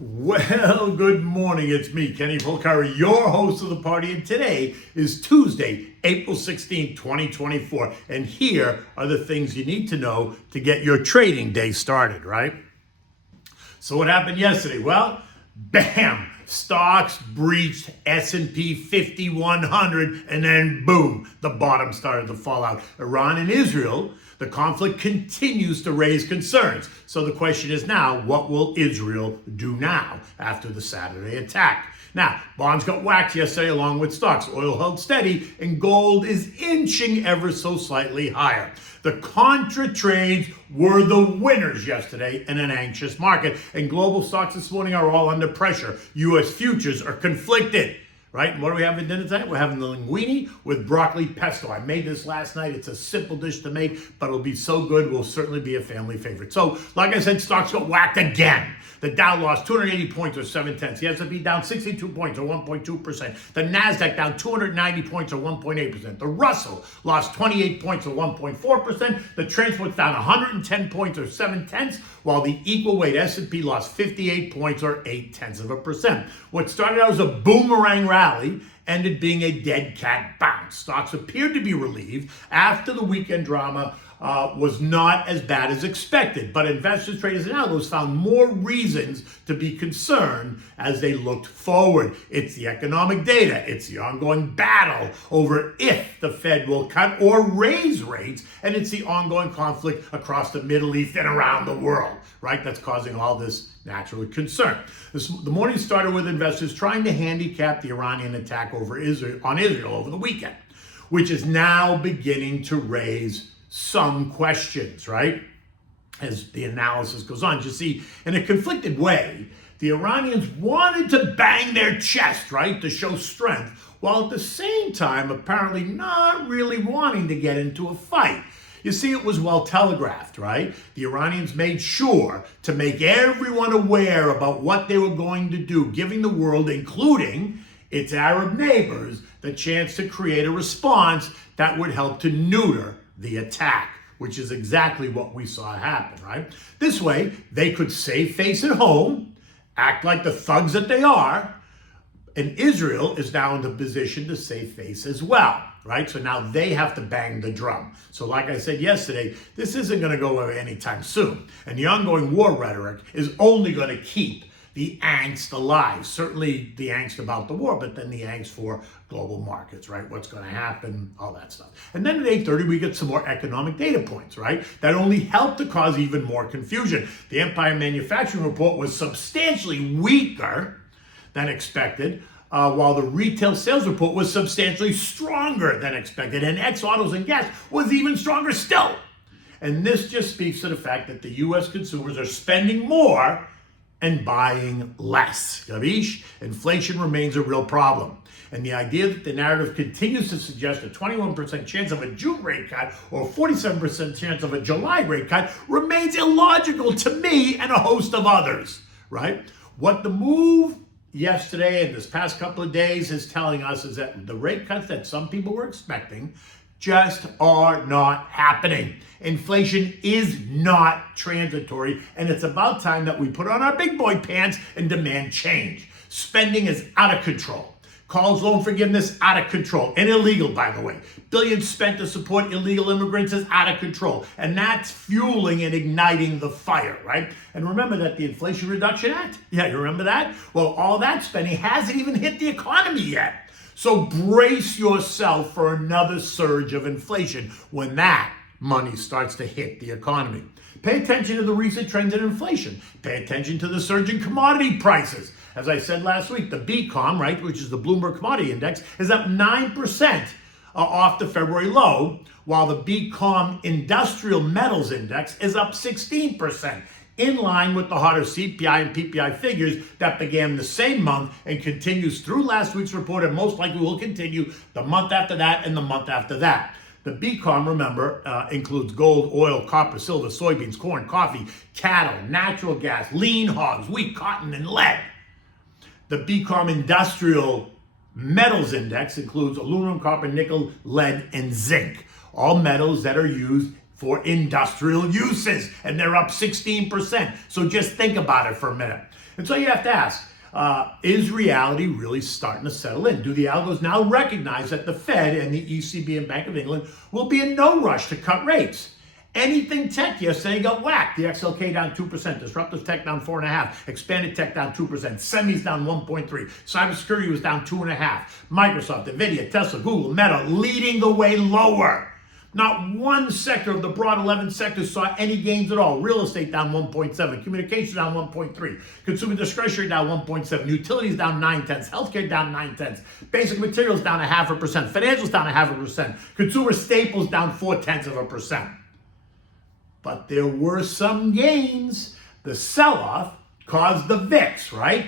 Well, good morning. It's me, Kenny Polcari, your host of the party, and today is Tuesday, April 16, 2024. And here are the things you need to know to get your trading day started, right? So what happened yesterday? Well, bam, stocks breached S&P 5100, and then boom, the bottom started to fall out. Iran and Israel, the conflict continues to raise concerns. So the question is now, what will Israel do now after the Saturday attack? Now, bonds got whacked yesterday along with stocks. Oil held steady and gold is inching ever so slightly higher. The contra trades were the winners yesterday in an anxious market, and global stocks this morning are all under pressure. U.S. futures are conflicted. Right? And what do we have for dinner tonight? We're having the linguine with broccoli pesto. I made this last night. It's a simple dish to make, but it'll be so good. Will certainly be a family favorite. So, like I said, stocks got whacked again. The Dow lost 280 points or 7/10. The S&P down 62 points or 1.2%. The Nasdaq down 290 points or 1.8%. The Russell lost 28 points or 1.4%. The transport's down 110 points or 7/10, while the equal weight S&P lost 58 points or 0.8%. What started out as a boomerang rally ended being a dead cat bounce. Stocks appeared to be relieved after the weekend drama was not as bad as expected, but investors, traders, and algos found more reasons to be concerned as they looked forward. It's the economic data, it's the ongoing battle over if the Fed will cut or raise rates, and it's the ongoing conflict across the Middle East and around the world, right? That's causing all this natural concern. The morning started with investors trying to handicap the Iranian attack on Israel over the weekend, which is now beginning to raise some questions, right? As the analysis goes on. You see, in a conflicted way, the Iranians wanted to bang their chest, right, to show strength, while at the same time apparently not really wanting to get into a fight. You see, it was well telegraphed, right? The Iranians made sure to make everyone aware about what they were going to do, giving the world, including its Arab neighbors, the chance to create a response that would help to neuter the attack, which is exactly what we saw happen, right? This way, they could save face at home, act like the thugs that they are, and Israel is now in the position to save face as well, right? So now they have to bang the drum. So like I said yesterday, this isn't going to go away anytime soon. And the ongoing war rhetoric is only going to keep the angst alive. Certainly the angst about the war, but then the angst for global markets, right? What's going to happen, all that stuff. And then at 8:30, we get some more economic data points, right? That only help to cause even more confusion. The Empire Manufacturing Report was substantially weaker than expected, while the retail sales report was substantially stronger than expected. And ex-autos and gas was even stronger still. And this just speaks to the fact that the U.S. consumers are spending more and buying less. Gavish, inflation remains a real problem. And the idea that the narrative continues to suggest a 21% chance of a June rate cut or 47% chance of a July rate cut remains illogical to me and a host of others, right? What the move yesterday and this past couple of days is telling us is that the rate cuts that some people were expecting just are not happening. Inflation is not transitory, and it's about time that we put on our big boy pants and demand change. Spending is out of control. College loan forgiveness, out of control. And illegal, by the way. Billions spent to support illegal immigrants is out of control. And that's fueling and igniting the fire, right? And remember that the Inflation Reduction Act? Yeah, you remember that? Well, all that spending hasn't even hit the economy yet. So brace yourself for another surge of inflation when that money starts to hit the economy. Pay attention to the recent trends in inflation. Pay attention to the surge in commodity prices. As I said last week, the BCOM, right, which is the Bloomberg Commodity Index, is up 9% off the February low, while the BCOM Industrial Metals Index is up 16%. In line with the hotter CPI and PPI figures that began the same month and continues through last week's report and most likely will continue the month after that and the month after that. The BCOM, remember, includes gold, oil, copper, silver, soybeans, corn, coffee, cattle, natural gas, lean hogs, wheat, cotton, and lead. The BCOM Industrial Metals Index includes aluminum, copper, nickel, lead, and zinc, all metals that are used for industrial uses, and they're up 16%. So just think about it for a minute. And so you have to ask, is reality really starting to settle in? Do the algos now recognize that the Fed and the ECB and Bank of England will be in no rush to cut rates? Anything tech yesterday got whacked. The XLK down 2%, disruptive tech down 4.5%, expanded tech down 2%, semis down 1.3%, cybersecurity was down 2.5%, Microsoft, Nvidia, Tesla, Google, Meta leading the way lower. Not one sector of the broad 11 sectors saw any gains at all. Real estate down 1.7%, communications down 1.3%, consumer discretionary down 1.7%, utilities down 0.9%, healthcare down 0.9%, basic materials down 0.5%, financials down 0.5%, consumer staples down 0.4%. But there were some gains. The sell-off caused the VIX, right,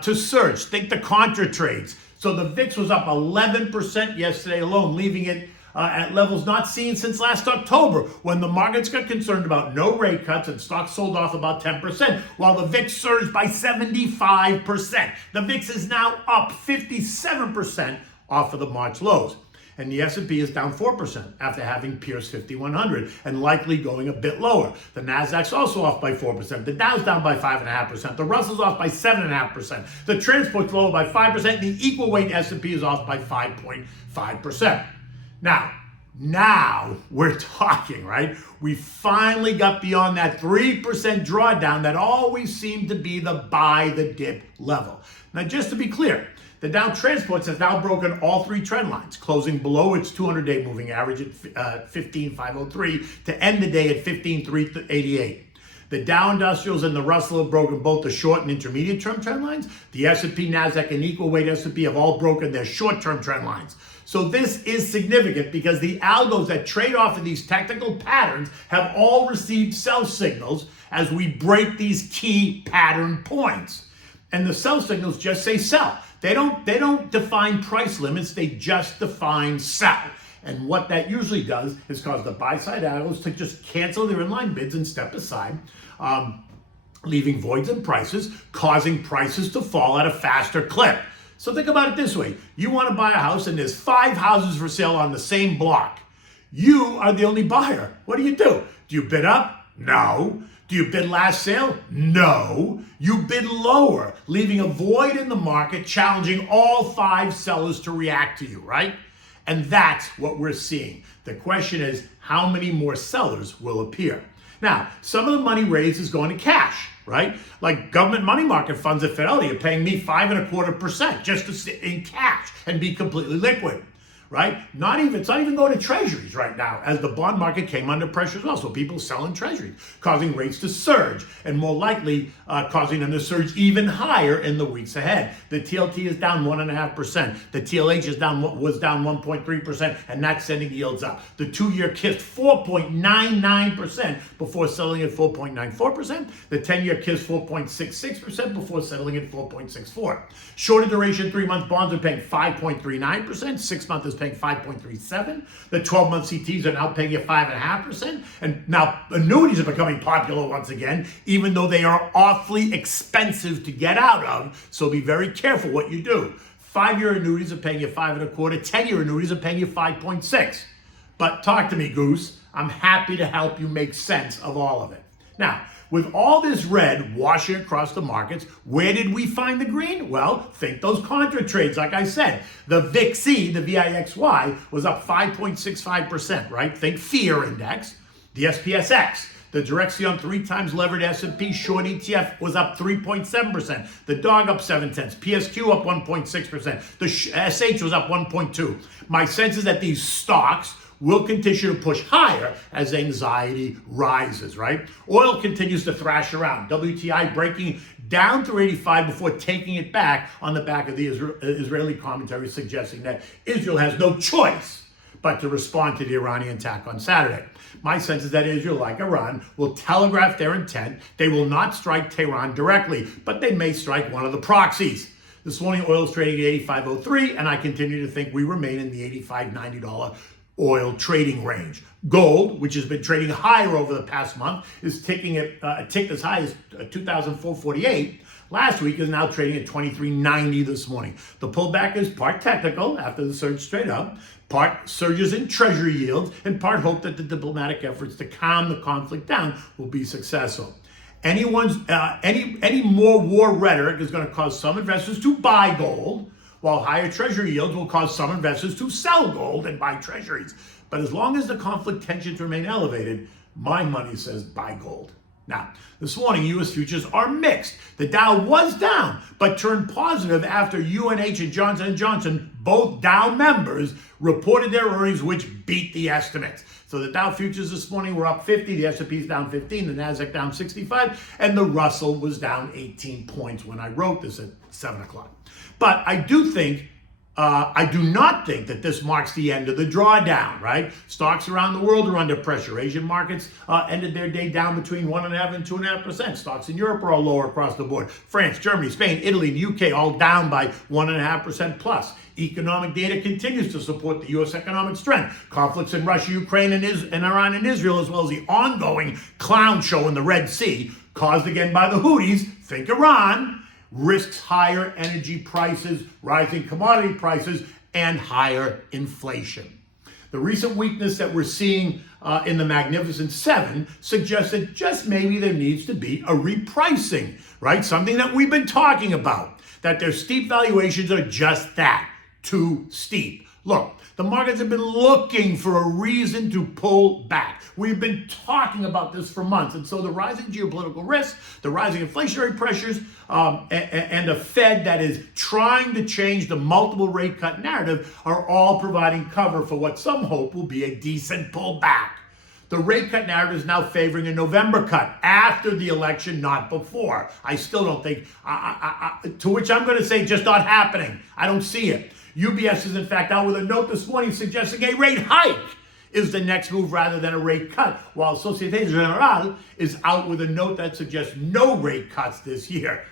to surge. Think the contra trades. So the VIX was up 11% yesterday alone, leaving it at levels not seen since last October, when the markets got concerned about no rate cuts and stocks sold off about 10%, while the VIX surged by 75%. The VIX is now up 57% off of the March lows. And the S&P is down 4% after having pierced 5,100 and likely going a bit lower. The Nasdaq's also off by 4%. The Dow's down by 5.5%. The Russell's off by 7.5%. The transport's lower by 5%. And the equal weight S&P is off by 5.5%. Now we're talking, right? We finally got beyond that 3% drawdown that always seemed to be the buy the dip level. Now, just to be clear, the Dow Transports has now broken all three trend lines, closing below its 200-day moving average at 15,503 to end the day at 15,388. The Dow Industrials and the Russell have broken both the short and intermediate term trend lines. The S&P, Nasdaq, and equal weight S&P have all broken their short-term trend lines. So this is significant because the algos that trade off of these technical patterns have all received sell signals as we break these key pattern points. And the sell signals just say sell. They don't define price limits, they just define sell. And what that usually does is cause the buy-side algos to just cancel their inline bids and step aside, leaving voids in prices, causing prices to fall at a faster clip. So think about it this way. You want to buy a house and there's 5 houses for sale on the same block. You are the only buyer. What do? Do you bid up? No. Do you bid last sale? No. You bid lower, leaving a void in the market, challenging all 5 sellers to react to you, right? And that's what we're seeing. The question is, how many more sellers will appear? Now, some of the money raised is going to cash, right? Like government money market funds at Fidelity are paying me 5.25% just to sit in cash and be completely liquid. Right? It's not even going to treasuries right now, as the bond market came under pressure as well. So people selling treasuries, causing rates to surge, and more likely causing them to surge even higher in the weeks ahead. The TLT is down 1.5%. The TLH was down 1.3%, and that's sending yields up. The 2-year kissed 4.99% before settling at 4.94%. The 10-year kissed 4.66% before settling at 4.64%. Shorter duration 3-month bonds are paying 5.39%. 6-month is paying 5.37%. The 12-month CTs are now paying you 5.5%. And now annuities are becoming popular once again, even though they are awfully expensive to get out of. So be very careful what you do. 5-year annuities are paying you 5.25%. 10-year annuities are paying you 5.6%. But talk to me, Goose. I'm happy to help you make sense of all of it. Now, with all this red washing across the markets, where did we find the green? Well, think those contra trades, like I said. The VIXY, the VIXY, was up 5.65%, right? Think fear index. The SPSX, the Direxion 3 times levered S&P short ETF, was up 3.7%. The DOG up 0.7. PSQ up 1.6%. The SH was up 1.2%. My sense is that these stocks will continue to push higher as anxiety rises, right? Oil continues to thrash around. WTI breaking down through 85 before taking it back on the back of the Israeli commentary suggesting that Israel has no choice but to respond to the Iranian attack on Saturday. My sense is that Israel, like Iran, will telegraph their intent. They will not strike Tehran directly, but they may strike one of the proxies. This morning, oil is trading at 85.03, and I continue to think we remain in the $85-90 oil trading range. Gold, which has been trading higher over the past month, is ticking at ticked as high as 2,448. Last week is now trading at 2390 this morning. The pullback is part technical after the surge straight up, part surges in treasury yields, and part hope that the diplomatic efforts to calm the conflict down will be successful. Any more war rhetoric is going to cause some investors to buy gold, while higher treasury yields will cause some investors to sell gold and buy treasuries. But as long as the conflict tensions remain elevated, my money says buy gold. Now, this morning, U.S. futures are mixed. The Dow was down, but turned positive after UNH and Johnson & Johnson, both Dow members, reported their earnings, which beat the estimates. So the Dow futures this morning were up 50, the S&P's down 15, the Nasdaq down 65, and the Russell was down 18 points when I wrote this at 7 o'clock. But I do not think that this marks the end of the drawdown, right? Stocks around the world are under pressure. Asian markets ended their day down between 1.5% and 2.5%. Stocks in Europe are all lower across the board. France, Germany, Spain, Italy, and UK all down by 1.5% plus. Economic data continues to support the U.S. economic strength. Conflicts in Russia, Ukraine, and Iran and Israel, as well as the ongoing clown show in the Red Sea, caused again by the Houthis, think Iran, risks higher energy prices, rising commodity prices, and higher inflation. The recent weakness that we're seeing in the Magnificent Seven suggests that just maybe there needs to be a repricing, right? Something that we've been talking about, that their steep valuations are just that, too steep. Look, the markets have been looking for a reason to pull back. We've been talking about this for months. And so the rising geopolitical risks, the rising inflationary pressures, and a Fed that is trying to change the multiple rate cut narrative are all providing cover for what some hope will be a decent pullback. The rate cut narrative is now favoring a November cut after the election, not before. I still don't think, to which I'm going to say just not happening. I don't see it. UBS is in fact out with a note this morning suggesting a rate hike is the next move rather than a rate cut, while Societe Generale is out with a note that suggests no rate cuts this year.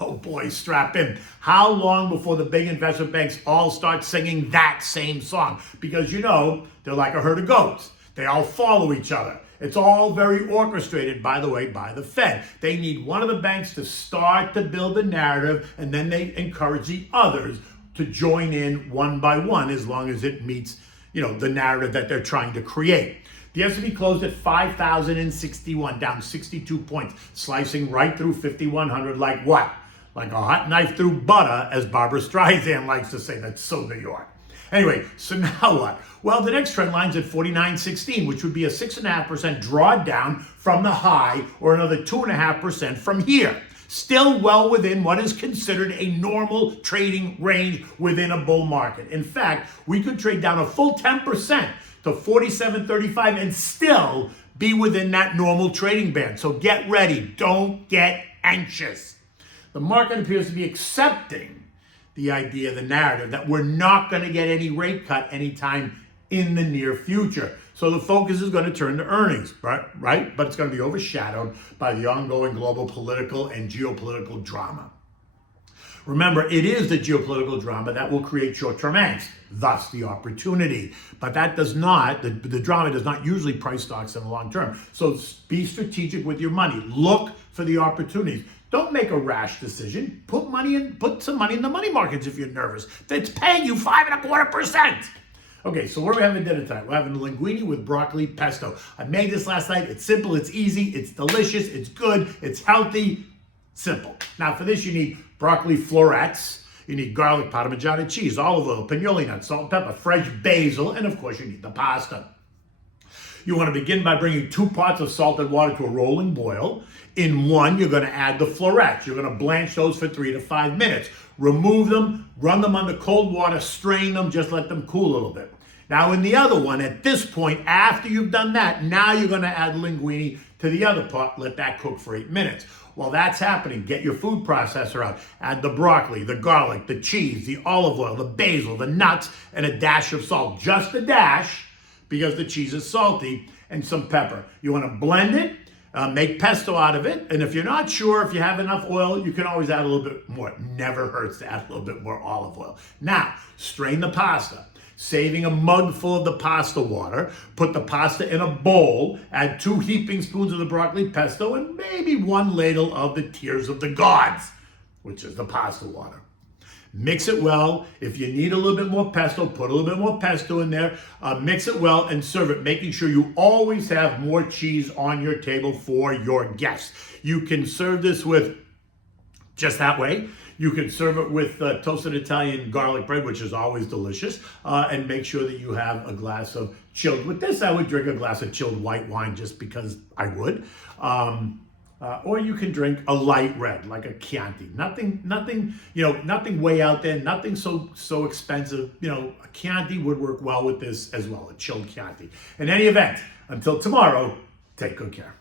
Oh boy, strap in. How long before the big investment banks all start singing that same song? Because you know, they're like a herd of goats. They all follow each other. It's all very orchestrated, by the way, by the Fed. They need one of the banks to start to build the narrative, and then they encourage the others to join in one by one as long as it meets, the narrative that they're trying to create. The S&P closed at 5,061, down 62 points, slicing right through 5,100 like what? Like a hot knife through butter, as Barbara Streisand likes to say. That's so New York. Anyway, so now what? Well, the next trend line's at 49.16, which would be a 6.5% drawdown from the high, or another 2.5% from here. Still well within what is considered a normal trading range within a bull market. In fact, we could trade down a full 10% to 47.35 and still be within that normal trading band. So get ready. Don't get anxious. The market appears to be accepting the idea, the narrative, that we're not going to get any rate cut anytime in the near future. So the focus is going to turn to earnings, right? But it's going to be overshadowed by the ongoing global political and geopolitical drama. Remember, it is the geopolitical drama that will create short-term angst, thus the opportunity. But that does not, the drama does not usually price stocks in the long term. So be strategic with your money. Look for the opportunities. Don't make a rash decision. Put some money in the money markets if you're nervous. It's paying you 5.25%. Okay, so what are we having dinner tonight? We're having linguine with broccoli pesto. I made this last night. It's simple, it's easy, it's delicious, it's good, it's healthy, simple. Now for this you need broccoli florets, you need garlic, parmigiano cheese, olive oil, pinoli nuts, salt and pepper, fresh basil, and of course you need the pasta. You want to begin by bringing 2 pots of salted water to a rolling boil. In one, you're going to add the florets. You're going to blanch those for 3 to 5 minutes. Remove them, run them under cold water, strain them, just let them cool a little bit. Now in the other one, at this point, after you've done that, now you're going to add linguine to the other pot, let that cook for 8 minutes. While that's happening, get your food processor out. Add the broccoli, the garlic, the cheese, the olive oil, the basil, the nuts, and a dash of salt. Just a dash, because the cheese is salty, and some pepper. You want to blend it, make pesto out of it, and if you're not sure if you have enough oil, you can always add a little bit more. It never hurts to add a little bit more olive oil. Now, strain the pasta. saving a mug full of the pasta water. Put the pasta in a bowl, add 2 heaping spoons of the broccoli pesto, and maybe 1 ladle of the tears of the gods, which is the pasta water. Mix it well. If you need a little bit more pesto, put a little bit more pesto in there. Mix it well and serve it, making sure you always have more cheese on your table for your guests. You can serve this with just that way. You can serve it with toasted Italian garlic bread, which is always delicious, and make sure that you have a glass of chilled. With this, I would drink a glass of chilled white wine just because I would. Or you can drink a light red, like a Chianti. Nothing way out there, nothing so expensive. A Chianti would work well with this as well, a chilled Chianti. In any event, until tomorrow, take good care.